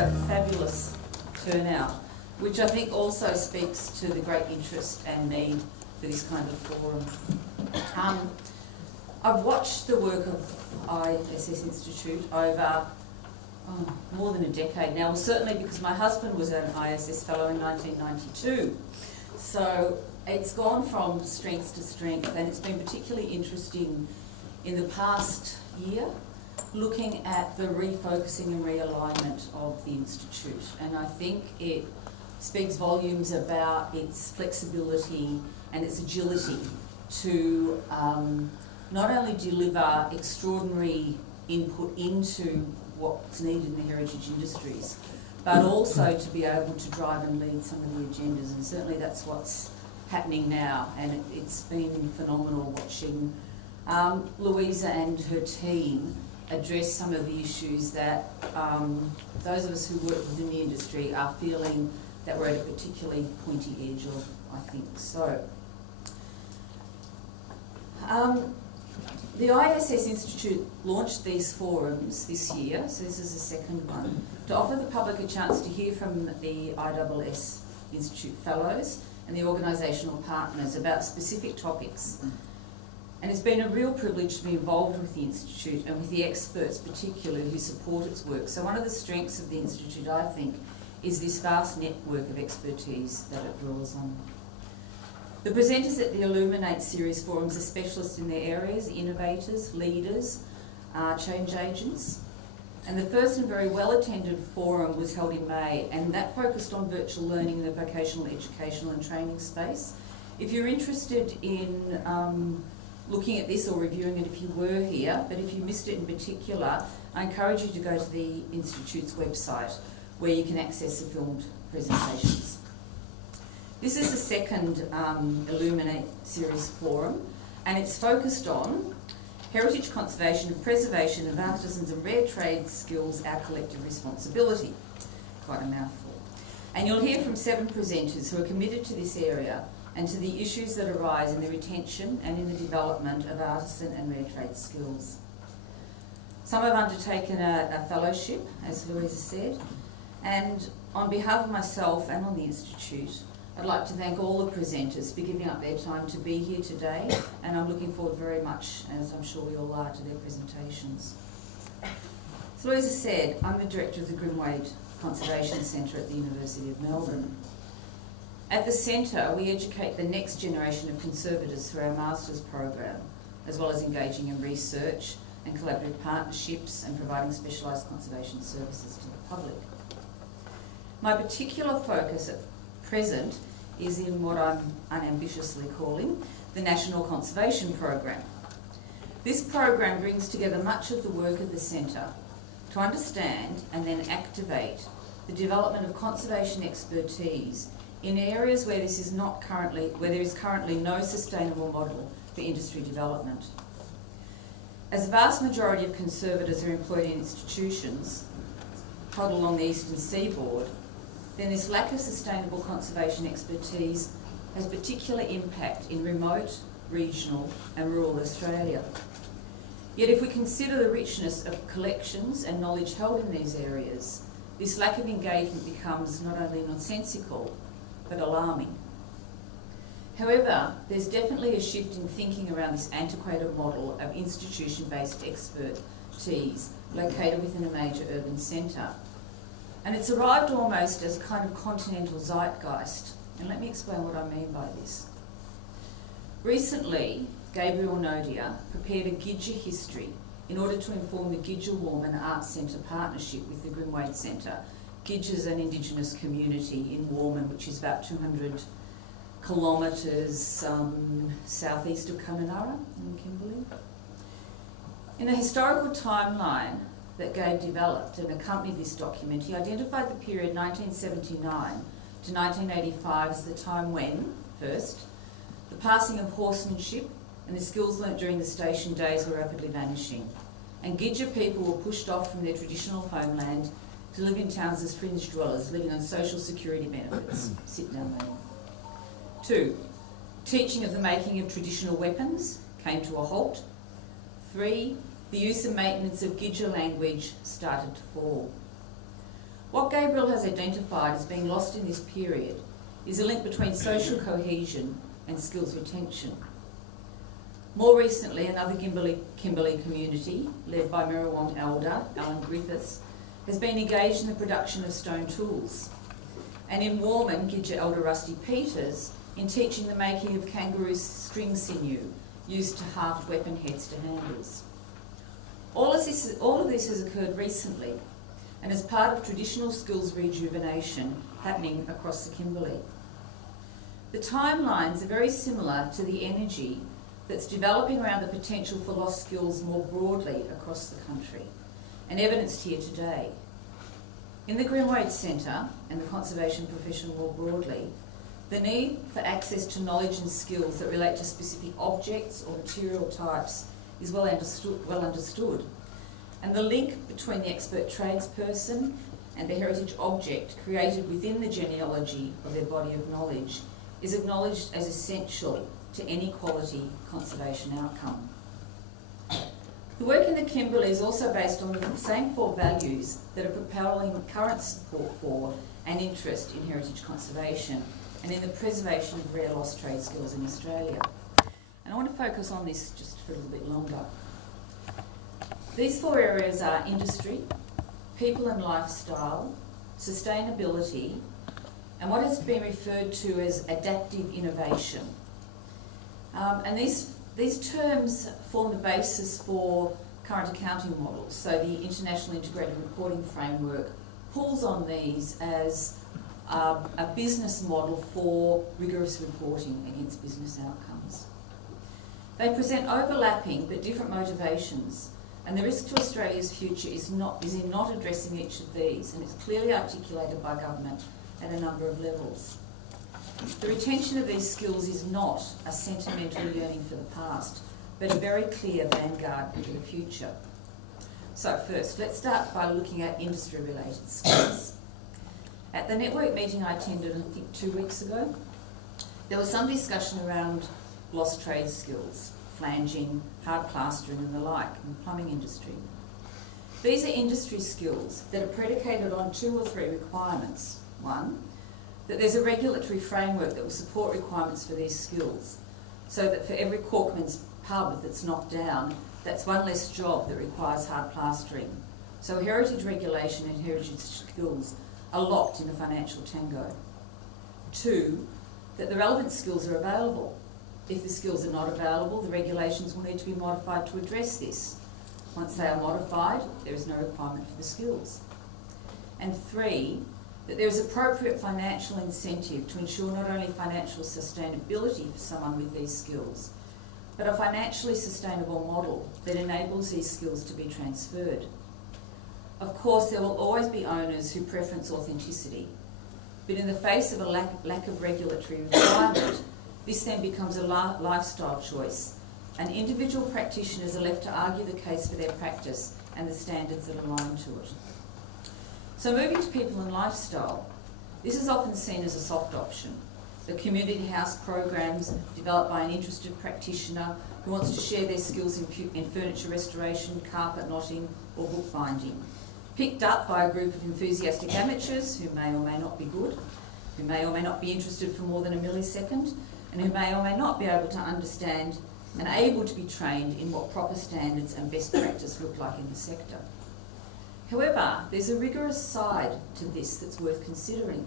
a fabulous turnout, which I think also speaks to the great interest and need for this kind of forum. I've watched the work of ISS Institute over more than a decade now, well, certainly because my husband was an ISS fellow in 1992. So it's gone from strength to strength, and it's been particularly interesting in the past year, looking at the refocusing and realignment of the Institute. And I think it speaks volumes about its flexibility and its agility to not only deliver extraordinary input into what's needed in the heritage industries, but also to be able to drive and lead some of the agendas. And certainly that's what's happening now. And it's been phenomenal watching Louisa and her team address some of the issues that those of us who work within the industry are feeling that we're at a particularly pointy edge of, I think. So, the ISS Institute launched these forums this year, so this is the second one, to offer the public a chance to hear from the ISS Institute Fellows and the organisational partners about specific topics. And it's been a real privilege to be involved with the Institute and with the experts particularly who support its work. So one of the strengths of the Institute, I think, is this vast network of expertise that it draws on. The presenters at the Illuminate Series forums are specialists in their areas, innovators, leaders, change agents. And the first and very well-attended forum was held in May, and that focused on virtual learning in the vocational, educational and training space. If you're interested in looking at this or reviewing it if you were here, but if you missed it in particular, I encourage you to go to the Institute's website where you can access the filmed presentations. This is the second Illuminate Series forum, and it's focused on heritage conservation and preservation of artisans and rare trade skills, our collective responsibility. Quite a mouthful. And you'll hear from 7 presenters who are committed to this area and to the issues that arise in the retention and in the development of artisan and rare trade skills. Some have undertaken a fellowship, as Louisa said, and on behalf of myself and on the Institute, I'd like to thank all the presenters for giving up their time to be here today, and I'm looking forward very much, as I'm sure we all are, to their presentations. As Louisa said, I'm the director of the Grimwade Conservation Centre at the University of Melbourne. At the centre, we educate the next generation of conservators through our master's program, as well as engaging in research and collaborative partnerships and providing specialised conservation services to the public. My particular focus at present is in what I'm unambitiously calling the National Conservation Program. This program brings together much of the work of the centre to understand and then activate the development of conservation expertise in areas where there is currently no sustainable model for industry development. As the vast majority of conservators are employed in institutions held along the eastern seaboard, then this lack of sustainable conservation expertise has particular impact in remote, regional and rural Australia. Yet if we consider the richness of collections and knowledge held in these areas, this lack of engagement becomes not only nonsensical, but alarming. However, there's definitely a shift in thinking around this antiquated model of institution-based expertise located within a major urban centre. And it's arrived almost as a kind of continental zeitgeist. And let me explain what I mean by this. Recently, Gabriel Nodia prepared a Gidja history in order to inform the Gidja Warman Arts Centre partnership with the Grimwade Centre. Gidja is an Indigenous community in Warman, which is about 200 kilometres southeast of Kununurra in Kimberley. In a historical timeline that Gabe developed and accompanied this document, he identified the period 1979 to 1985 as the time when, first, the passing of horsemanship and the skills learnt during the station days were rapidly vanishing, and Gidja people were pushed off from their traditional homeland to live in towns as fringe dwellers, living on social security benefits. Sit down, mate. 2, teaching of the making of traditional weapons came to a halt. 3, the use and maintenance of Gidja language started to fall. What Gabriel has identified as being lost in this period is a link between social cohesion and skills retention. More recently, another Kimberley community, led by Merriwong elder Alan Griffiths, has been engaged in the production of stone tools, and in Warman, Gidger elder Rusty Peters in teaching the making of kangaroo string sinew used to haft weapon heads to handles. All of this has occurred recently and as part of traditional skills rejuvenation happening across the Kimberley. The timelines are very similar to the energy that's developing around the potential for lost skills more broadly across the country, and evidenced here today. In the Grimwade Centre and the conservation profession more broadly, the need for access to knowledge and skills that relate to specific objects or material types is well understood. And the link between the expert tradesperson and the heritage object created within the genealogy of their body of knowledge is acknowledged as essential to any quality conservation outcome. The work in the Kimberley is also based on the same 4 values that are propelling current support for and interest in heritage conservation and in the preservation of rare lost trade skills in Australia. And I want to focus on this just for a little bit longer. These 4 areas are industry, people and lifestyle, sustainability, and what has been referred to as adaptive innovation. And these terms form the basis for current accounting models. So the International Integrated Reporting Framework pulls on these as a business model for rigorous reporting against business outcomes. They present overlapping but different motivations, and the risk to Australia's future is in not addressing each of these, and it's clearly articulated by government at a number of levels. The retention of these skills is not a sentimental yearning for the past, but a very clear vanguard for the future. So first, let's start by looking at industry-related skills. At the network meeting I attended, I think 2 weeks ago, there was some discussion around lost trade skills, flanging, hard plastering and the like in the plumbing industry. These are industry skills that are predicated on 2 or 3 requirements. 1, that there's a regulatory framework that will support requirements for these skills, so that for every Corkman's pub that's knocked down, that's 1 less job that requires hard plastering. So heritage regulation and heritage skills are locked in a financial tango. 2, that the relevant skills are available. If the skills are not available, the regulations will need to be modified to address this. Once they are modified, there is no requirement for the skills. And 3, that there is appropriate financial incentive to ensure not only financial sustainability for someone with these skills, but a financially sustainable model that enables these skills to be transferred. Of course, there will always be owners who preference authenticity, but in the face of a lack of regulatory requirement, this then becomes a lifestyle choice, and individual practitioners are left to argue the case for their practice and the standards that align to it. So moving to people and lifestyle, this is often seen as a soft option. The community house programs developed by an interested practitioner who wants to share their skills in furniture restoration, carpet knotting or bookbinding. Picked up by a group of enthusiastic amateurs who may or may not be good, who may or may not be interested for more than a millisecond, and who may or may not be able to understand and able to be trained in what proper standards and best practice look like in the sector. However, there's a rigorous side to this that's worth considering,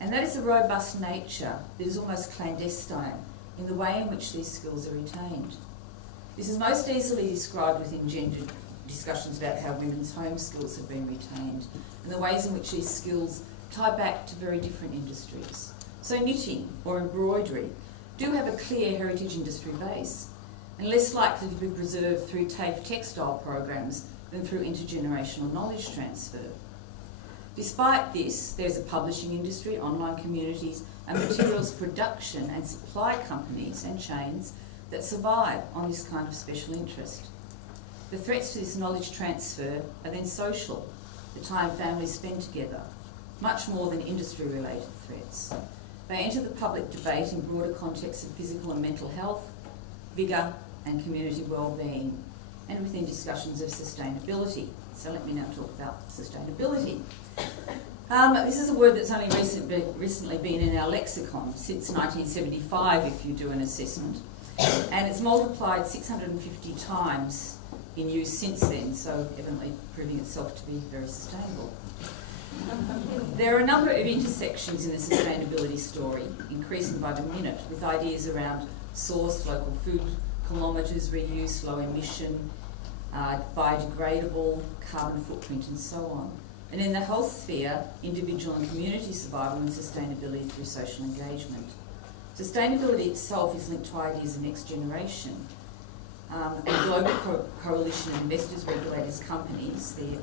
and that is the robust nature that is almost clandestine in the way in which these skills are retained. This is most easily described within gendered discussions about how women's home skills have been retained and the ways in which these skills tie back to very different industries. So knitting or embroidery do have a clear heritage industry base and less likely to be preserved through TAFE textile programs than through intergenerational knowledge transfer. Despite this, there's a publishing industry, online communities and materials production and supply companies and chains that survive on this kind of special interest. The threats to this knowledge transfer are then social, the time families spend together, much more than industry-related threats. They enter the public debate in broader contexts of physical and mental health, vigour and community well-being, and within discussions of sustainability. So let me now talk about sustainability. This is a word that's only recently been in our lexicon since 1975, if you do an assessment, and it's multiplied 650 times in use since then, so evidently proving itself to be very sustainable. There are a number of intersections in the sustainability story, increasing by the minute, with ideas around source, local food, kilometres, reuse, low emission, biodegradable, carbon footprint and so on. And in the health sphere, individual and community survival and sustainability through social engagement. Sustainability itself is linked to ideas of next generation. The global coalition of investors, regulators, companies, the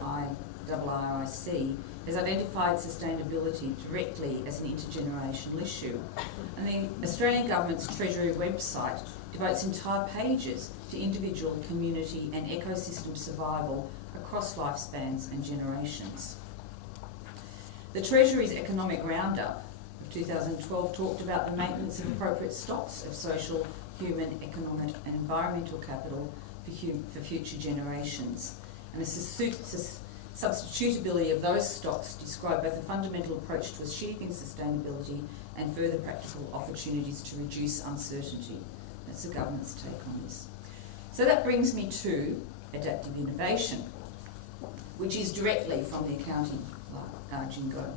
IIIC, has identified sustainability directly as an intergenerational issue. And the Australian Government's Treasury website devotes entire pages to individual, community and ecosystem survival across lifespans and generations. The Treasury's Economic Roundup of 2012 talked about the maintenance of appropriate stocks of social, human, economic and environmental capital for future generations. And the substitutability of those stocks describe both a fundamental approach to achieving sustainability and further practical opportunities to reduce uncertainty. That's the government's take on this. So that brings me to adaptive innovation, which is directly from the accounting jingo.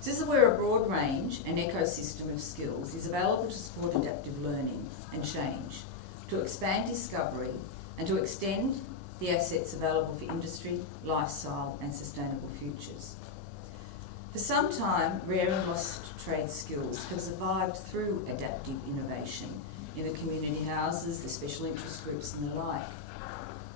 So this is where a broad range and ecosystem of skills is available to support adaptive learning and change, to expand discovery and to extend the assets available for industry, lifestyle and sustainable futures. For some time, rare and lost trade skills have survived through adaptive innovation in the community houses, the special interest groups and the like.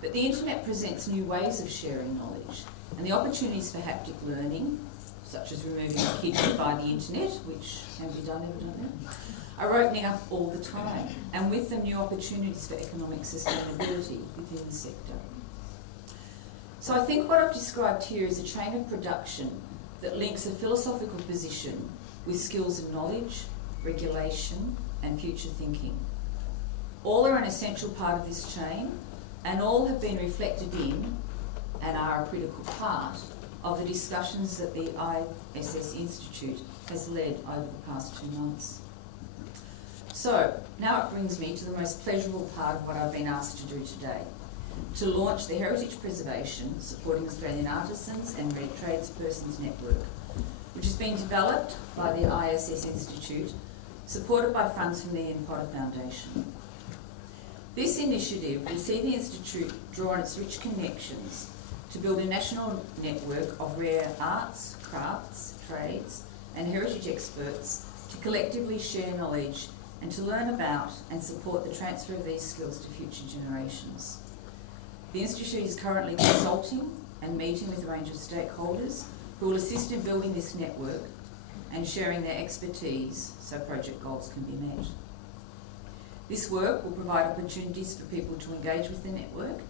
But the internet presents new ways of sharing knowledge, and the opportunities for haptic learning, such as removing a kid via the internet, which can be done evidently, are opening up all the time, and with them new opportunities for economic sustainability within the sector. So I think what I've described here is a chain of production that links a philosophical position with skills of knowledge, regulation and future thinking. All are an essential part of this chain, and all have been reflected in and are a critical part of the discussions that the ISS Institute has led over the past 2 months. So now it brings me to the most pleasurable part of what I've been asked to do today, to launch the Heritage Preservation Supporting Australian Artisans and Red Tradespersons Network, which has been developed by the ISS Institute, supported by funds from the Ian Potter Foundation. This initiative will see the Institute draw on its rich connections to build a national network of rare arts, crafts, trades and heritage experts to collectively share knowledge and to learn about and support the transfer of these skills to future generations. The Institute is currently consulting and meeting with a range of stakeholders who will assist in building this network and sharing their expertise so project goals can be met. This work will provide opportunities for people to engage with the network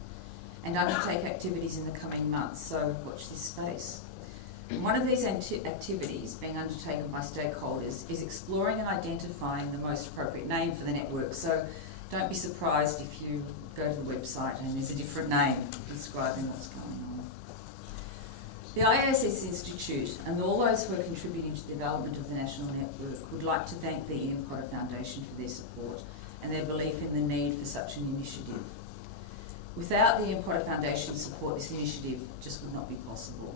and undertake activities in the coming months, so watch this space. And one of these activities being undertaken by stakeholders is exploring and identifying the most appropriate name for the network, so don't be surprised if you go to the website and there's a different name describing what's going on. The ISS Institute and all those who are contributing to the development of the national network would like to thank the Ian Potter Foundation for their support and their belief in the need for such an initiative. Without the Ian Potter Foundation's support, this initiative just would not be possible.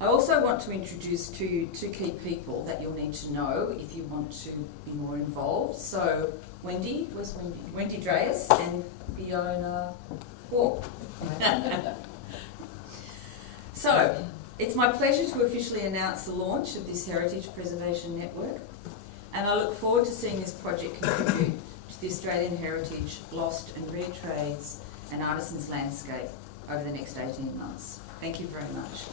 I also want to introduce two key people that you'll need to know if you want to be more involved. So Wendy Dreas and Fiona Hawke. So it's my pleasure to officially announce the launch of this Heritage Preservation Network, and I look forward to seeing this project contribute to the Australian heritage, lost and rare trades and artisans landscape over the next 18 months. Thank you very much.